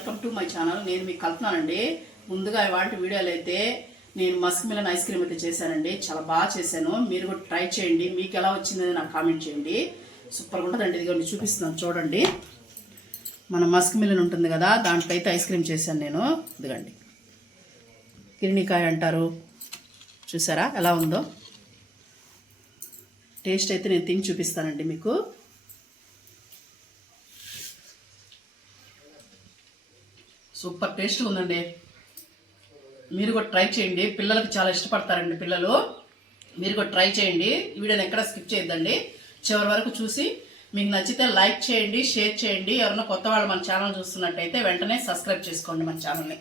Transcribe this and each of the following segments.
Welcome to my channel. నేను మీకు కలుపుతున్నానండి. ముందుగా ఇవాళ వీడియోలో అయితే నేను మస్క్ మిలన్ ఐస్ క్రీమ్ అయితే చేశానండి. చాలా బాగా చేశాను. మీరు కూడా ట్రై చేయండి. మీకు ఎలా వచ్చిందని నాకు కామెంట్ చేయండి. సూపర్గా ఉంటుందండి. ఇదిగోండి చూపిస్తున్నాను చూడండి. మన మస్క్ మిలన్ ఉంటుంది కదా, దాంట్లో అయితే ఐస్ క్రీమ్ చేశాను నేను. ఇదిగండి కిరిణికాయ అంటారు, చూసారా ఎలా ఉందో. టేస్ట్ అయితే నేను తిని చూపిస్తానండి మీకు. సూపర్ టేస్ట్ ఉందండి. మీరు కూడా ట్రై చేయండి. పిల్లలకు చాలా ఇష్టపడతారండి పిల్లలు. మీరు కూడా ట్రై చేయండి. ఈ వీడియోని ఎక్కడ స్కిప్ చేయొద్దండి. చివరి వరకు చూసి మీకు నచ్చితే లైక్ చేయండి, షేర్ చేయండి. ఎవరైనా కొత్త వాళ్ళు మన ఛానల్ చూస్తున్నట్టయితే వెంటనే సబ్స్క్రైబ్ చేసుకోండి మన ఛానల్ని.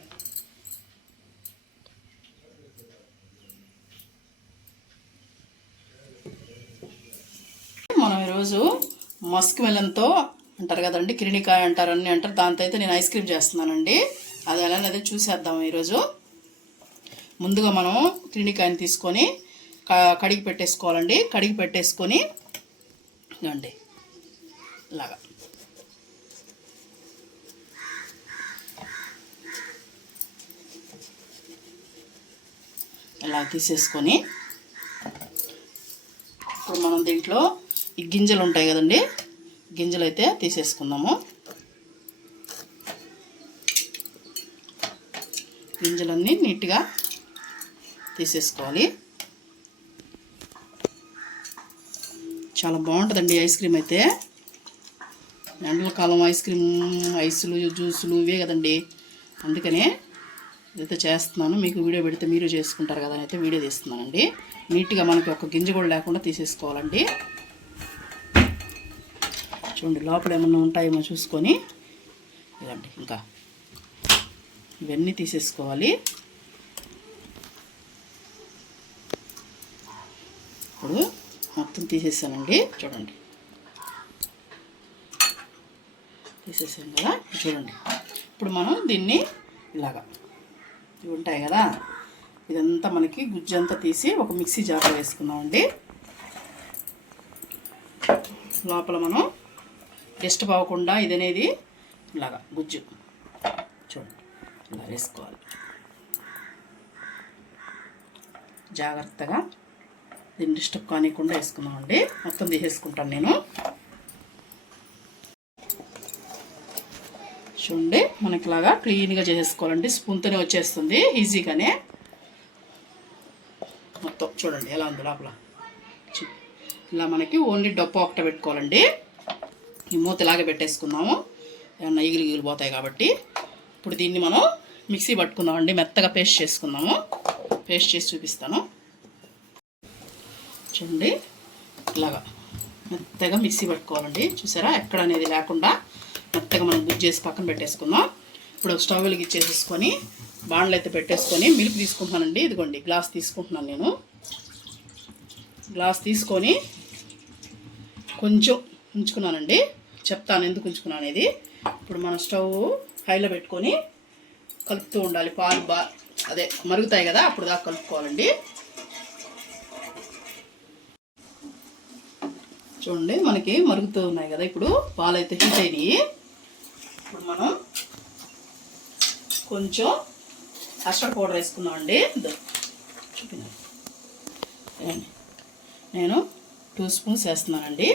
మనం ఈరోజు మస్క్ మెలన్తో అంటారు కదండి, కిరిణికాయ అంటారు, అన్నీ అంటారు, దాంతో అయితే నేను ఐస్ క్రీమ్ చేస్తున్నానండి. అది ఎలానైతే చూసేద్దాం ఈరోజు. ముందుగా మనం కిరిణికాయని తీసుకొని కడిగి పెట్టేసుకోవాలండి. కడిగి పెట్టేసుకొని ఇదండి ఇలాగా ఇలా తీసేసుకొని ఇప్పుడు మనం దీంట్లో ఈ గింజలు ఉంటాయి కదండి, గింజలు అయితే తీసేసుకుందాము. గింజలన్నీ నీట్గా తీసేసుకోవాలి. చాలా బాగుంటుందండి ఐస్ క్రీమ్ అయితే. ఎండలకాలం ఐస్ క్రీమ్, ఐసులు, జ్యూసులు ఇవే కదండి. అందుకనే ఇదైతే చేస్తున్నాను. మీకు వీడియో పెడితే మీరు చేసుకుంటారు కదా అని అయితే వీడియో తీస్తున్నానండి. నీట్గా మనకి ఒక గింజ కూడా లేకుండా తీసేసుకోవాలండి. చూడండి లోపల ఏమన్నా ఉంటాయేమో చూసుకొని ఇదండి ఇంకా ఇవన్నీ తీసేసుకోవాలి. ఇప్పుడు మొత్తం తీసేసానండి. చూడండి తీసేసాను కదా. చూడండి ఇప్పుడు మనం దీన్ని ఇలాగా ఇవి ఉంటాయి కదా, ఇదంతా మనకి గుజ్జంతా తీసి ఒక మిక్సీ జార్లో వేసుకుందామండి. లోపల మనం డిస్టర్బ్ అవ్వకుండా ఇది అనేది ఇలాగా గుజ్జు చూడండి ఇలా వేసుకోవాలి. జాగ్రత్తగా దీన్ని డిస్టర్బ్ కానికుండా వేసుకున్నామండి. మొత్తం తీసేసుకుంటాను నేను. చూడండి మనకి ఇలాగా క్లీన్గా చేసేసుకోవాలండి. స్పూన్తోనే వచ్చేస్తుంది ఈజీగానే. మొత్తం చూడండి ఎలా ఉంది లోపల. ఇలా మనకి ఓన్లీ డబ్బు ఒకట పెట్టుకోవాలండి. ఈ మూత ఇలాగే పెట్టేసుకుందాము, ఏమన్నా ఈగిలు పోతాయి కాబట్టి. ఇప్పుడు దీన్ని మనం మిక్సీ పట్టుకుందామండి. మెత్తగా పేస్ట్ చేసుకుందాము. పేస్ట్ చేసి చూపిస్తాను చూడండి. ఇలాగా మెత్తగా మిక్సీ పట్టుకోవాలండి. చూసారా ఎక్కడ అనేది లేకుండా మెత్తగా మనం గుజ్జు చేసి పక్కన పెట్టేసుకుందాం. ఇప్పుడు స్టవ్ వెలిగించేసేసుకొని బాండ్లు అయితే పెట్టేసుకొని మిల్క్ తీసుకుంటున్నానండి. ఇదిగోండి గ్లాస్ తీసుకుంటున్నాను నేను. గ్లాస్ తీసుకొని కొంచెం ఉంచుకున్నానండి. చెప్తాను ఎందుకు ఉంచుకున్నాను అనేది. ఇప్పుడు మన స్టవ్ హైలో పెట్టుకొని కలుపుతూ ఉండాలి. పాలు అదే మరుగుతాయి కదా, అప్పుడు దాకా కలుపుకోవాలండి. చూడండి మనకి మరుగుతూ ఉన్నాయి కదా. ఇప్పుడు పాలు అయితే హీట్ అయినాయి. ఇప్పుడు మనం కొంచెం కస్టర్డ్ పౌడర్ వేసుకున్నామండి. చూపినాను నేను 2 స్పూన్స్ వేస్తున్నానండి.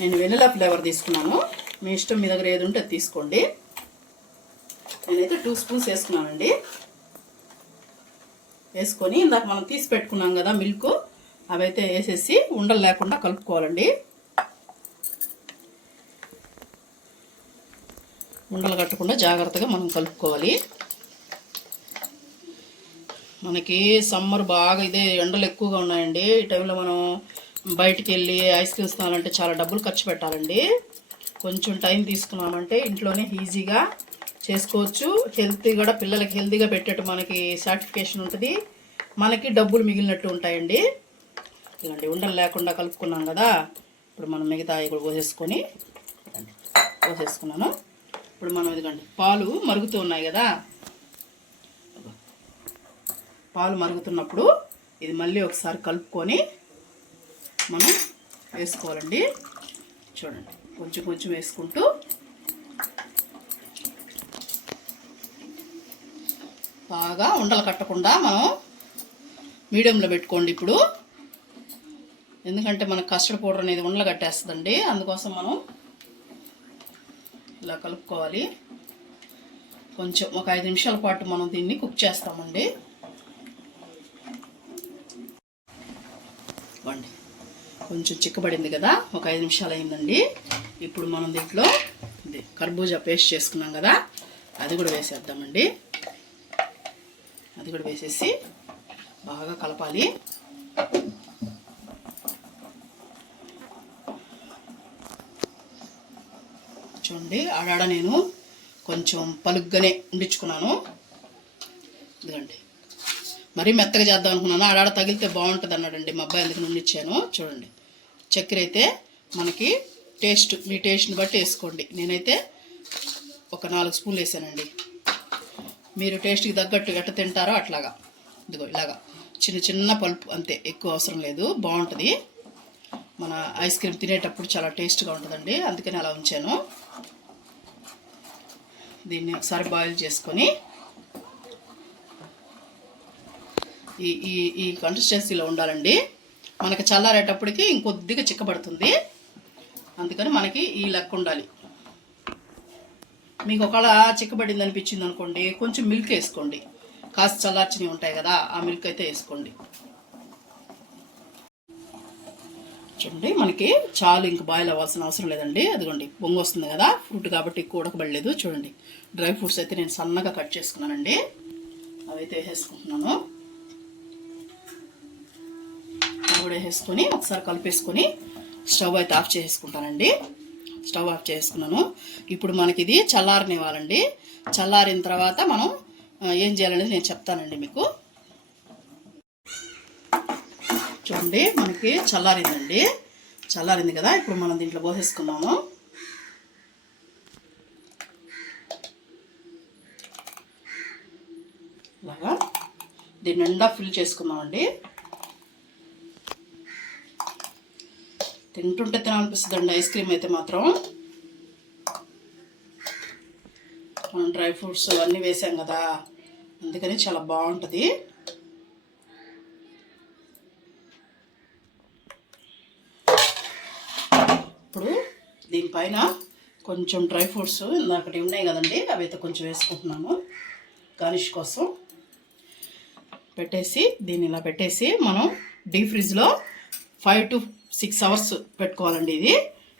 నేను వెనిలా ఫ్లేవర్ తీసుకున్నాను. మీ ఇష్టం, మీ దగ్గర ఏది ఉంటే అది తీసుకోండి. నేనైతే 2 స్పూన్స్ వేసుకున్నానండి. వేసుకొని ఇందాక మనం తీసి పెట్టుకున్నాం కదా మిల్క్, అవైతే వేసేసి ఉండలు లేకుండా కలుపుకోవాలండి. ఉండలు కట్టకుండా జాగ్రత్తగా మనం కలుపుకోవాలి. మనకి సమ్మర్ బాగా ఇదే ఎండలు ఎక్కువగా ఉన్నాయండి. ఈ టైంలో మనం బయటికి వెళ్ళి ఐస్ క్రీమ్స్ తినాలంటే చాలా డబ్బులు ఖర్చు పెట్టాలండి. కొంచెం టైం తీసుకున్నామంటే ఇంట్లోనే ఈజీగా చేసుకోవచ్చు. హెల్తీ కూడా, పిల్లలకి హెల్తీగా పెట్టేట్టు మనకి సర్టిఫికేషన్ ఉంటుంది, మనకి డబ్బులు మిగిలినట్టు ఉంటాయండి. ఇలాంటి ఉండలు లేకుండా కలుపుకున్నాం కదా. ఇప్పుడు మనం మిగతా కూడా పోసేసుకున్నాను. ఇప్పుడు మనం ఇదిగోండి పాలు మరుగుతూ ఉన్నాయి కదా. పాలు మరుగుతున్నప్పుడు ఇది మళ్ళీ ఒకసారి కలుపుకొని మనం వేసుకోవాలండి. చూడండి కొంచెం కొంచెం వేసుకుంటూ బాగా ఉండలు కట్టకుండా మనం మీడియంలో పెట్టుకోండి ఇప్పుడు. ఎందుకంటే మనకు కస్టర్డ్ పౌడర్ అనేది ఉండలు కట్టేస్తుందండి, అందుకోసం మనం ఇలా కలుపుకోవాలి. కొంచెం ఒక 5 నిమిషాల పాటు మనం దీన్ని కుక్ చేస్తామండి. కొంచెం చిక్కబడింది కదా, ఒక 5 నిమిషాలు అయిందండి. ఇప్పుడు మనం దీంట్లో ఇది కర్బూజా పేస్ట్ చేసుకున్నాం కదా, అది కూడా వేసేద్దామండి. అది కూడా వేసేసి బాగా కలపాలి. చూడండి, ఆడాడ నేను కొంచెం పలుగ్గానే ఉండించుకున్నాను. ఇదిగండి, మరీ మెత్తగా చేద్దాం అనుకున్నాను, ఆడాడ తగిలితే బాగుంటుంది అన్నాడండి మా అబ్బాయి, అందుకు ఉండిచ్చాను. చూడండి, చక్కెర అయితే మనకి టేస్ట్, మీ టేస్ట్ని బట్టి వేసుకోండి. నేనైతే ఒక 4 స్పూన్లు వేసానండి. మీరు టేస్ట్కి తగ్గట్టు ఎట్ట తింటారో అట్లాగా. ఇదిగో ఇలాగా చిన్న చిన్న పల్పు అంతే, ఎక్కువ అవసరం లేదు. బాగుంటుంది, మన ఐస్ క్రీమ్ తినేటప్పుడు చాలా టేస్ట్గా ఉంటుందండి, అందుకని అలా ఉంచాను. దీన్ని ఒకసారి బాయిల్ చేసుకొని ఈ ఈ ఈ కన్సిస్టెన్సీలో ఉండాలండి. మనకి చల్లారేటప్పటికి ఇంకొద్దిగా చిక్కబడుతుంది, అందుకని మనకి ఈ లెక్క ఉండాలి. మీకు ఒకవేళ చిక్కబడింది అనిపించింది అనుకోండి, కొంచెం మిల్క్ వేసుకోండి. కాస్త చల్లార్చినవి ఉంటాయి కదా, ఆ మిల్క్ అయితే వేసుకోండి. చూడండి, మనకి చాలు, ఇంక బాయిల్ అవ్వాల్సిన అవసరం లేదండి. అదిగోండి, పొంగు వస్తుంది కదా, ఫ్రూట్ కాబట్టి ఎక్కువ ఉడకబడలేదు. చూడండి, డ్రై ఫ్రూట్స్ అయితే నేను సన్నగా కట్ చేసుకున్నానండి, అవైతే వేసేసుకుంటున్నాను. అవి కూడా వేసేసుకొని ఒకసారి కలిపేసుకొని స్టవ్ అయితే ఆఫ్ చేసుకుంటానండి. స్టవ్ ఆఫ్ చేసుకున్నాను. ఇప్పుడు మనకి ఇది చల్లారనివ్వాలండి. చల్లారిన తర్వాత మనం ఏం చేయాలనేది నేను చెప్తానండి మీకు. చూడండి, మనకి చల్లారిందండి. చల్లారింది కదా, ఇప్పుడు మనం దీంట్లో పోసేసుకున్నాము. ఇలాగా దీన్ని నిండా ఫిల్ చేసుకున్నామండి. తింటుంటే తినాలనిపిస్తుందండి ఐస్ క్రీమ్ అయితే మాత్రం. మనం డ్రై ఫ్రూట్స్ అన్నీ వేసాం కదా, అందుకని చాలా బాగుంటుంది. ఇప్పుడు దీనిపైన కొంచెం డ్రై ఫ్రూట్స్ ఇందాకటి ఉన్నాయి కదండి, అవి అయితే కొంచెం వేసుకుంటున్నాను గార్నిష్ కోసం. పెట్టేసి దీన్ని ఇలా పెట్టేసి మనం డీప్ ఫ్రిడ్జ్లో 5 to 6 అవర్స్ పెట్టుకోవాలండి. ఇది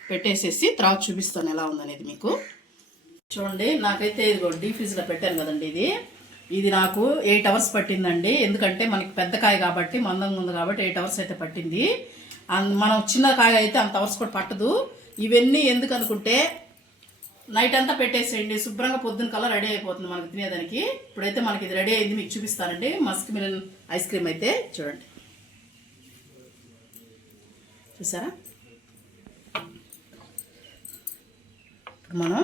పెట్టేసేసి తర్వాత చూపిస్తాను ఎలా ఉందనేది మీకు. చూడండి, నాకైతే ఇది డీప్ ఫ్రిడ్జ్లో పెట్టాను కదండి, ఇది నాకు 8 అవర్స్ పట్టిందండి. ఎందుకంటే మనకి పెద్ద కాయ కాబట్టి, మందంగా ఉంది కాబట్టి 8 అవర్స్ అయితే పట్టింది. మనం చిన్న కాయ అయితే అంత అవర్స్ కూడా పట్టదు. ఇవన్నీ ఎందుకు అనుకుంటే నైట్ అంతా పెట్టేసేయండి, శుభ్రంగా పొద్దున్న కల్లా రెడీ అయిపోతుంది మనకి తినేదానికి. ఇప్పుడైతే మనకి ఇది రెడీ అయింది, మీకు చూపిస్తానండి. మస్క్ మిలన్ ఐస్ క్రీమ్ అయితే చూడండి, చూసారా? ఇప్పుడు మనం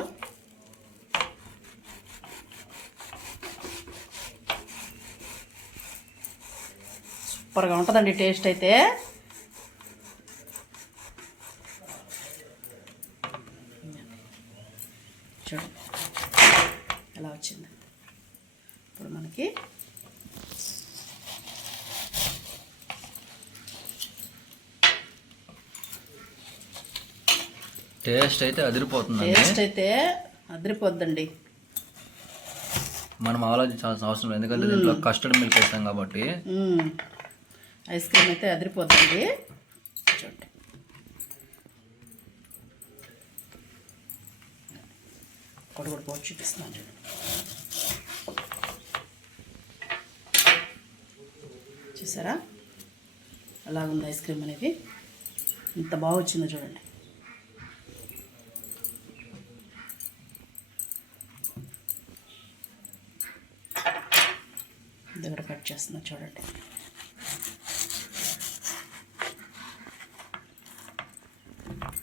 సూపర్గా ఉంటుందండి టేస్ట్ అయితే. చూడండి ఎలా వచ్చింది. ఇప్పుడు మనకి టేస్ట్ అయితే అదిరిపోతుంది. టేస్ట్ అయితే అదిరిపోద్దండి. మనం ఆలోచించాల్సిన అవసరం లేదు, ఎందుకంటే దీంట్లో కస్టర్డ్ మిల్క్ వేస్తాం కాబట్టి. ఐస్ క్రీమ్ అయితే అదిరిపోద్దండి. చూడండి, ఒకటి కూడా పోటీ చూపిస్తున్నాను చూడండి. చూసారా అలాగుంది ఐస్ క్రీమ్ అనేది, ఇంత బాగా వచ్చిందో చూడండి. దగ్గర కట్ చేస్తున్నా చూడండి.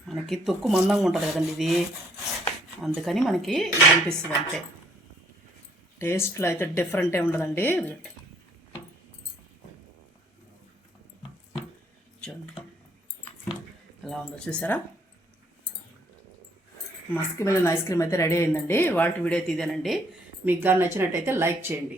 మనకి తొక్కు మందంగా ఉంటుంది కదండి ఇది, అందుకని మనకి ఇది అనిపిస్తుంది అంతే. టేస్ట్లో అయితే డిఫరెంటే ఉండదండి. చూడండి ఎలా ఉందో చూసారా. మస్క్ మిలన్ ఐస్ క్రీమ్ అయితే రెడీ అయిందండి. వాటి వీడియో అయితే ఇదేనండి. మీకు కానీ నచ్చినట్టయితే లైక్ చేయండి.